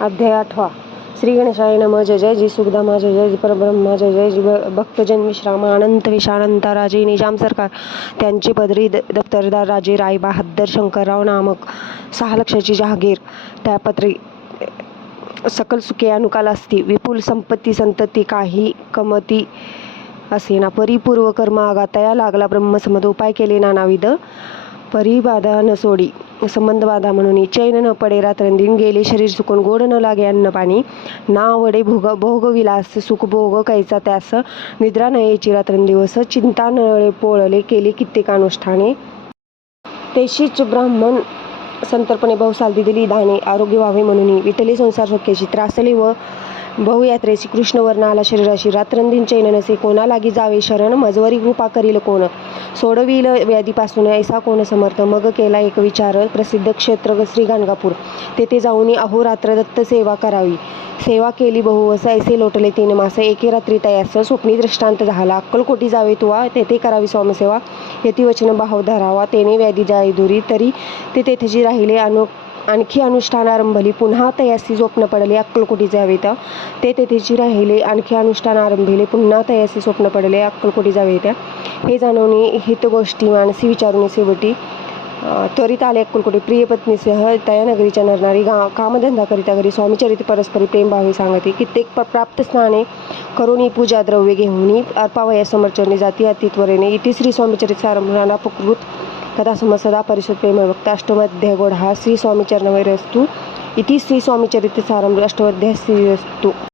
अध्याय 8 श्री गणेशाय नमः. जय जय जी सुखधामा, जय जय जी परब्रह्मा, जय जय जी भक्तजन विश्राम, अनंत विशानंता राजे निजाम सरकार, त्यांचे पदरी दप्तरदार राजे राय बहादर शंकरराव नामक 6 लक्षाची जहागीर, त्यापत्री सकल सुखे अनुकाल असती, विपुल संपत्ती संतती काही कमती असेना, परिपूर्व कर्म आगातया लागला ब्रह्मसमद, उपाय केले नानाविध परिबाधा न सोडी, संबंध बाधा म्हणून चैन न पडे रात्रंदिन, गेले शरीर सुकून गोड न लागे अन्न पाणी, ना वडे भोग विलास सुख भोग कैचा त्यास, निद्रा न यायची रात्रंदिवस, चिंता न पोळले केले कित्येक अनुष्ठाने, तेशीच ब्राह्मण संतर्पणे बहुसालती दिली दाने, आरोग्य व्हावे म्हणून विटले संसार शक्याची, त्रासले व बहुयात्रेची, कृष्ण वर्ण आला शरीराशी, रात्रंदिन चैन नसे, कोणा लागी जावे शरण, मजवरी कृपा करील कोण, सोडविल व्याधीपासून ऐसा कोण समर्थ, मग केला एक विचार, प्रसिद्ध क्षेत्र श्री गाणगापूर, तेथे जाऊन अहोरात्र दत्त सेवा करावी, सेवा केली बहुवस, ऐसे लोटले 3 मास, एके रात्री तयास, स्वप्नी दृष्टांत झाला, अक्कलकोटी जावे तुवा, तेथे करावी स्वामसेवा, यती वचन भाव धरावा, तेने व्याधी जाय दुरी, तरी ते तेथेची राहिले आणखी अनुष्ठान आरंभली, पुन्हा तयासी स्वप्न पडले, अक्कलकोटी जावे त्या, ते तेथेची राहिले आणखी अनुष्ठान आरंभिले, पुन्हा तयासी स्वप्न पडले, अक्कलकोटी जावे त्या, हे जाणवणे हित गोष्टी मानसी विचारून शेवटी त्वरित आले अक्कलकोटी, प्रिय पत्नीसह तया नगरीच्या नरनारी, कामधंदा करिता घरी, स्वामीचरित परस्परी प्रेम भावे सांगते, कित्येक प्राप्त स्नाने करुणी पूजा द्रव्य घेऊन अर्पावया समर्चने जाती अतित्वरेने, इति श्री स्वामीचरित सारंभानापकृत कथा सदा परिशुद्ध प्रेम भक्त अष्टमध्याय गोढा श्री स्वामी चरणवैरस्तु, इति श्री स्वामीचरित सारंभ अष्टमध्याय श्रीरस्तु.